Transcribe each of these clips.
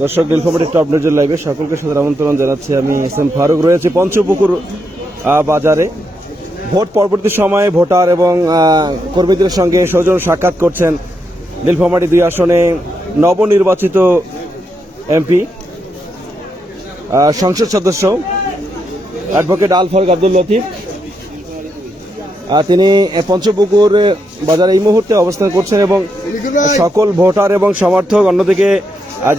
দর্শক নীলফামারী টপ নিউজের লাইভে সকলকে সাদর আমন্ত্রণ জানাচ্ছি। আমি এস এম ফারুক, রয়েছে পঞ্চপুকুর বাজারে। ভোট পরবর্তী সময়ে ভোটার এবং কর্মীদের সঙ্গে সৌজন্য সাক্ষাৎ করছেন নীলফামারী দুই আসনে নবনির্বাচিত এমপি সংসদ সদস্য অ্যাডভোকেট আল ফারুক আব্দুল লতিফ। তিনি পঞ্চপুকুর বাজারে এই মুহূর্তে অবস্থান করছেন এবং সকল ভোটার এবং সমর্থক অন্যদিকে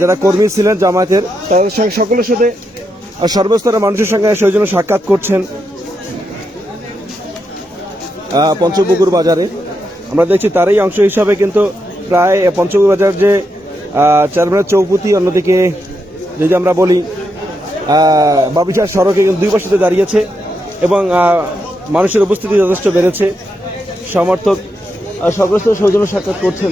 যারা কর্মী ছিলেন জামায়াতের, তাদের সঙ্গে সকলের সাথে সর্বস্তরের মানুষের সঙ্গে সেই জন্য সাক্ষাৎ করছেন পঞ্চপুকুর বাজারে। আমরা দেখছি তারই অংশ হিসাবে কিন্তু প্রায় পঞ্চপুকুর বাজার যে চেয়ারম্যানের চৌপতি অন্যদিকে, যদি আমরা বলি বাবিচার সড়কে কিন্তু দুই পাশে দাঁড়িয়েছে এবং মানুষের উপস্থিতি যথেষ্ট বেড়েছে। সমর্থক সর্বস্ত সৌজন্য সাক্ষাৎ করছেন।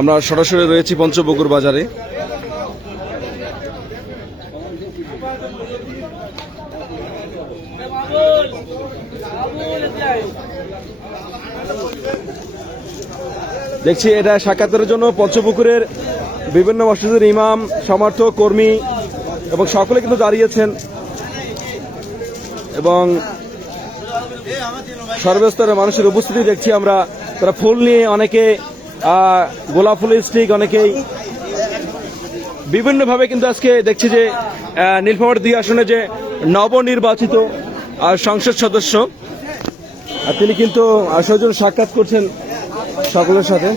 আমরা সরাসরি রয়েছি পঞ্চবকুর বাজারে। দেখছি এটা সাক্ষাতের জন্য পঞ্চপুকুরের বিভিন্ন মসজিদের ইমাম সমর্থক কর্মী এবং সকলে কিন্তু দাঁড়িয়েছেন এবং সর্বস্তরের মানুষের উপস্থিতি দেখছি আমরা। তারা ফুল নিয়ে অনেকে গোলাপ ফুলের স্টিক অনেকেই বিভিন্নভাবে কিন্তু আজকে দেখছি যে নীলফামারী দুই আসনে যে নবনির্বাচিত সংসদ সদস্য তিনি কিন্তু আহ, সৌজন্য সাক্ষাৎ করছেন সকলের সাথে।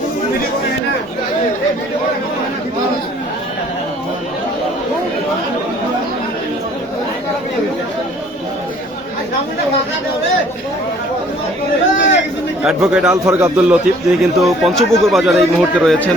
অ্যাডভোকেট আল ফারুক আব্দুল লতিফ তিনি কিন্তু পঞ্চপুকুর বাজারে এই মুহূর্তে রয়েছেন।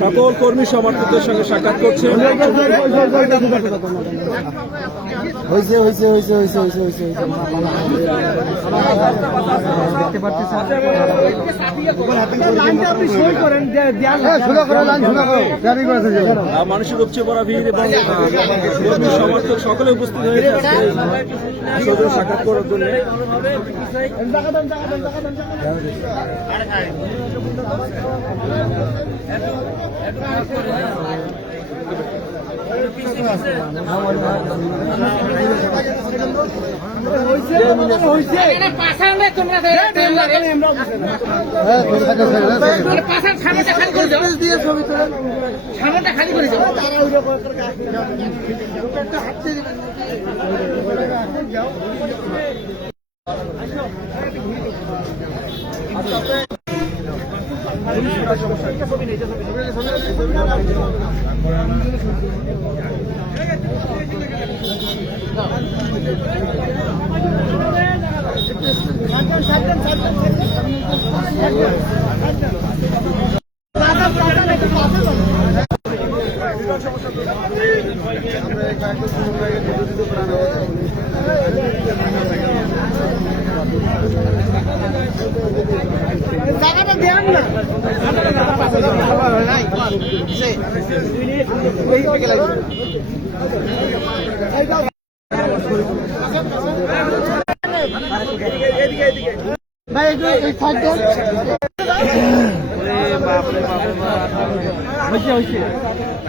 সকল কর্মী সমর্থকদের সঙ্গে সাক্ষাৎ করছে। হয়েছে হয়েছে হয়েছে হয়েছে হয়েছে হয়েছে দেখতে পাচ্ছি শুরু করো লাইন শুরু করো। জারি করেছে যে আহ, মানুষের উপচে পড়া ভিড় এবং সমর্থক সকলে উপস্থিত হয়েছে সাক্ষাৎ করার জন্য হ্যাঁ ঠিক আছে পাশান সামনেটা খালি করে দাও দিয়ে ছবি তোলা সামনেটা খালি করে দাও জায়গাটা দেন না। ভাই একটু এই সাইড দেন। হয়েছে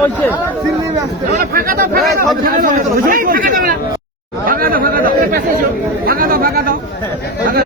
হয়েছে ফাঁকা দাও ফাঁকা দাও ফাঁকা দাও ফাঁকা দাও ফাঁকা দাও এই পাশে ফাঁকা দাও ফাঁকা দাও।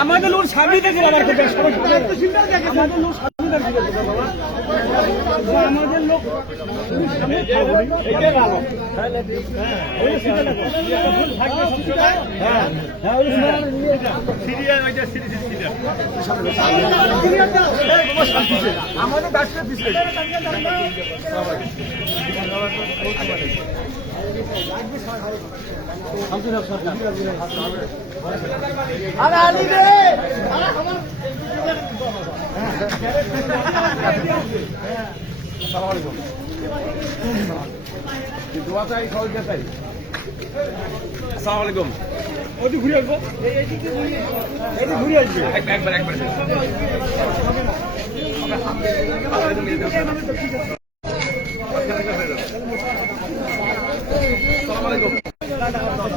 আমাদের লোক সামনে দেখে আমাদের লোক দেখে আমাদের লোক আমাদের পিছিয়ে আরে আলি রে! আসসালামু আলাইকুম ওইদিকে ঘুরে আসব। এইদিকে ঘুরে আসবে। একবার একবার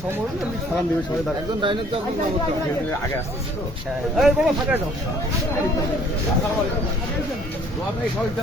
সবাই একজন ডাইনের তো আপনি আগে আসতেছি তো এই বাবা ফাঁকা দাও দোয়া চাই সহযোগিতা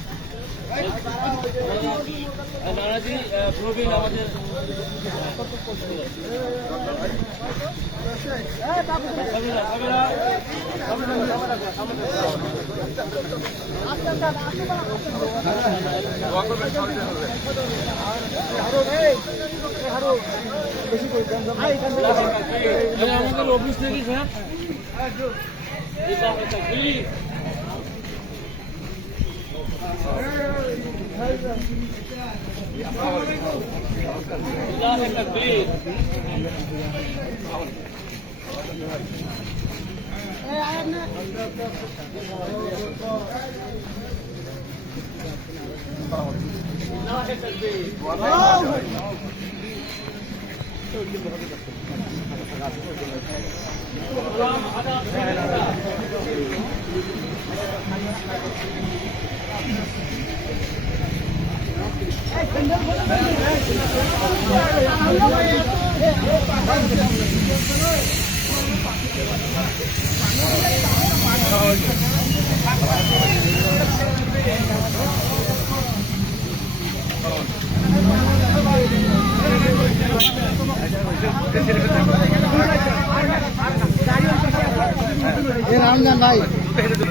সহযোগিতা করবেন আমাদের অফিস থেকে স্যার এ রামজান নাই এই সাইড এই যাইতো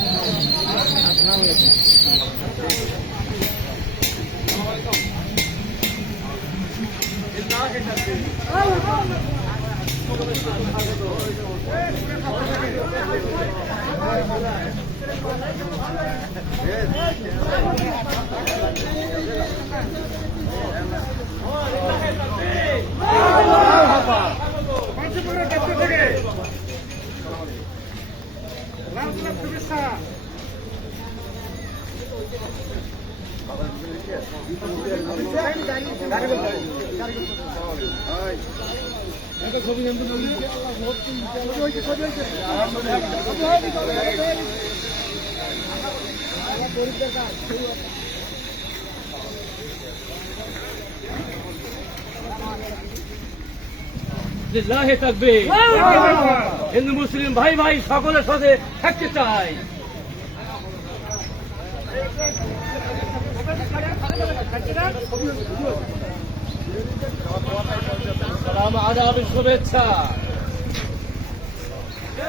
রে পঞ্চপুরের পক্ষ থেকে লাল গোলাপ শুভেচ্ছা লিল্লাহে তাকবীর। হিন্দু, মুসলিম, ভাই ভাই, সকলের সাথে থাকতে চাই। আদাবের শুভেচ্ছা।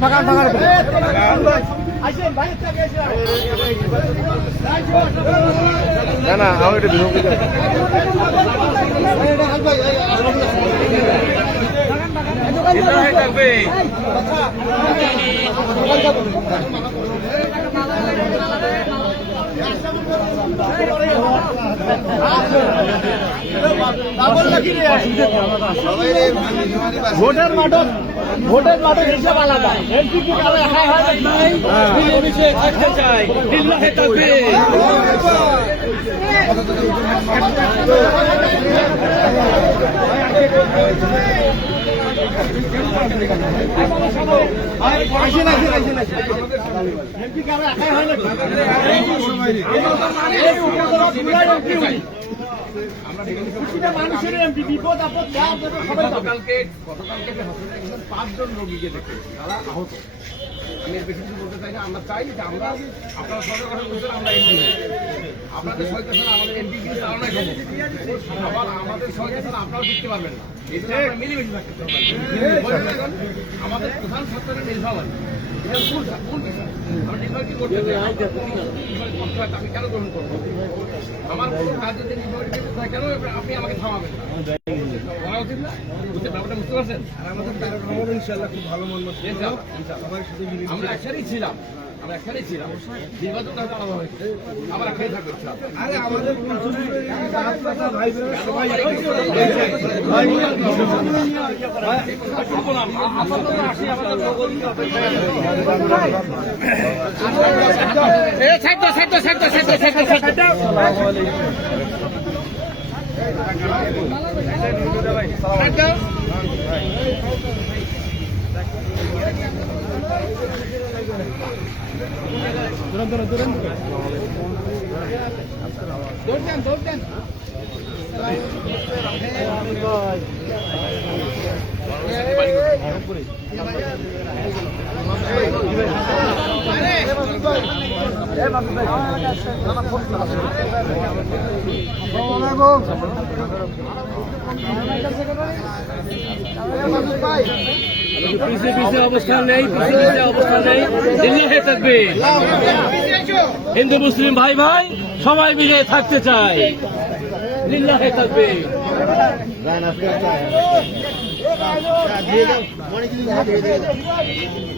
ফাঁকা ফাঁকা না না আমার একটু বিভক্ত লিল্লাহে তাকবীর ভোটের মাঠক ভোটের মাঠক হিসাব আলাদা। এমপিপি কালে পাঁচজন রোগীকে দেখে তারা আহত আমি এর বেশি কিছু বলতে চাই না আমরা চাই যে আমরা আপনারা সরকার কথা আমরা এমপি আপনাদের ছাড়া আমাদের এমপি কিন্তু চালানো সম্ভব আবার আমাদের ছাড়া আপনারাও টিকতে পারবেন না। কেন গ্রহণ করব আমার কোনো আপনি আমাকে থামাবেন ব্যাপারটা বুঝতে পারছেন। আমরা একসাথেই ছিলাম আমরা একখানেই ছিলাম। নির্বাচনটা হয়তো আলাদা হয়েছে আমরা একখানেই থাকব। আরে আমাদের ভাই সবাই সাইড পিছিয়ে পিছিয়ে অবস্থান নেই পিছিয়ে পিছিয়ে অবস্থান নেই। দিল্লি হয়ে থাকবে। হিন্দু, মুসলিম ভাই ভাই, সবাই মিলে থাকতে চাই। লিল্লাহে থাকবে। আমাদের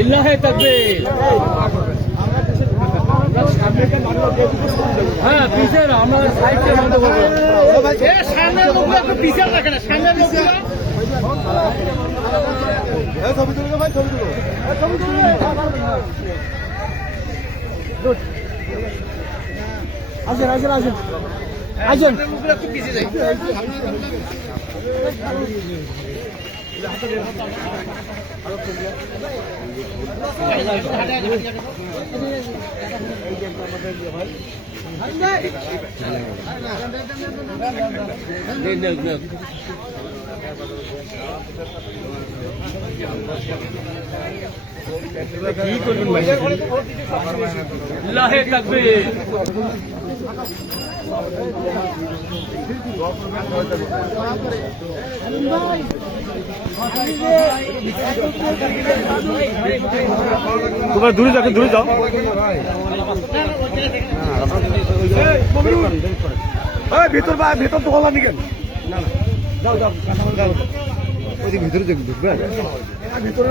ইল্লাহে থাকবে হ্যাঁ পিছনে আমার সাইডটা বন্ধ করব সামনের লোকগুলো আসেন আসেন আসেন আসেন লোকগুলো। একটু পিছিয়ে যায় ইল্লাহে থাকবে তোমরা দূরে যাও দূরে যাও। ভিতর বা ভিতর তো হলা নিকেন। যাও যাও যাও ওই ভিতরে ঢুকবে ভিতরে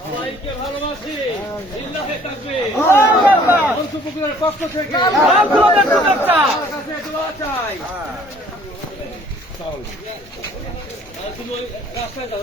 সবাইকে ভালোবাসি ইল্লাহে থাকবে পঞ্চপুকুরের পক্ষ থেকে দোয়া চাই তুমি রাস্তায় যাও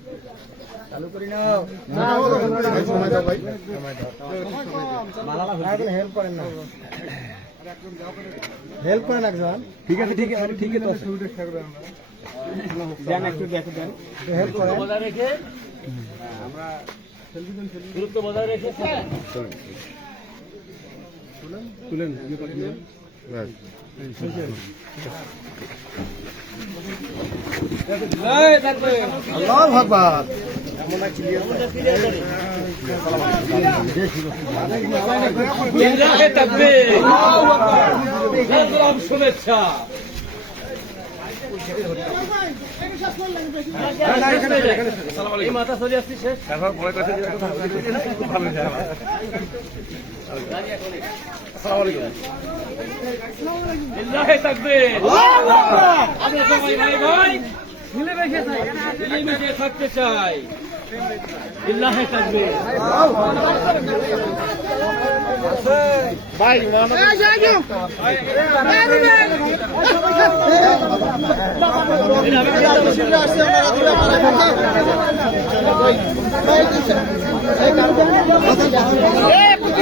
রাস্তা ধরে শুভেচ্ছা স্বাগত হেল্প করেন একজন। ঠিক আছে ঠিক আছে ঠিক আছে। দেন একটু দেখে দেন। হেল্প করেন। বজায় রেখে দূরত্ব বজায় রেখে এই থাকবে আল্লাহ ভগবান শুভেচ্ছা মাথা চলে আসছি শেষ জিন্দাহে ভাই ভাই থাকতে চাই নিতে পারবেন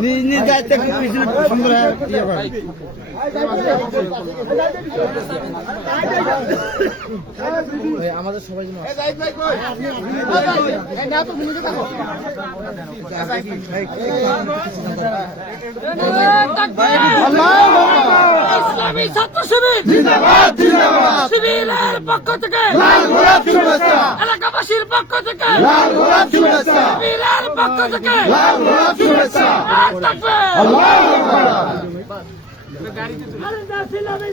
নিজ নিজ দায়িত্বে একটু পিছনে সুন্দর ইয়ে করেন। আমাদের সবাই যেন ইসলামী ছাত্র শিবির শিবিরের পক্ষ থেকে এলাকাবাসীর পক্ষ থেকে পক্ষ থেকে। যাচ্ছিল আমি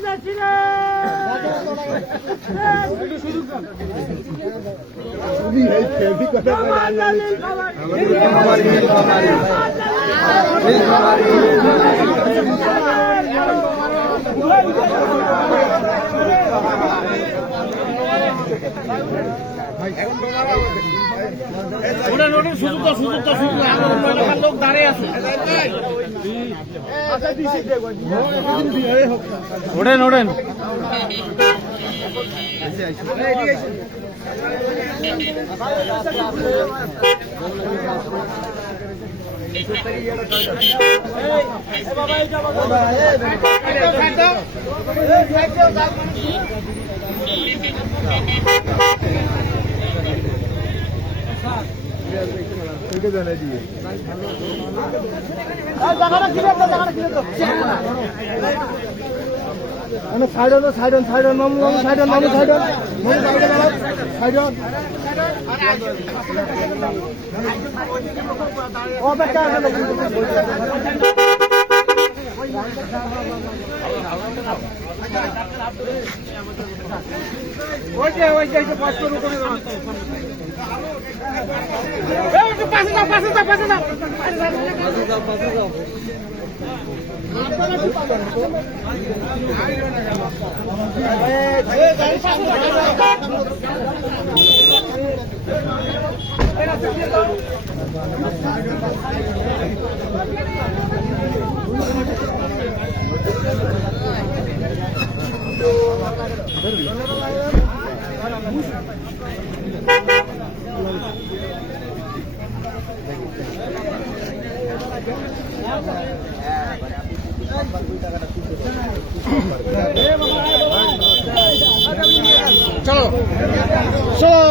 ওটা ওটা সুযোগ তো সুযোগ তো সুযোগ লোক দাঁড়িয়ে আছে। সাইড অন সাইড অন মামু মামু সাইড অন মামু সাইড অন মামু সাইড অন অপেক্ষা ওইটা ওইটা ওইটা পাঁচ করে করে পাশে যাও পাশে যাও পাশে যাও পাশে যাও পাশে যাও চলো। চলো।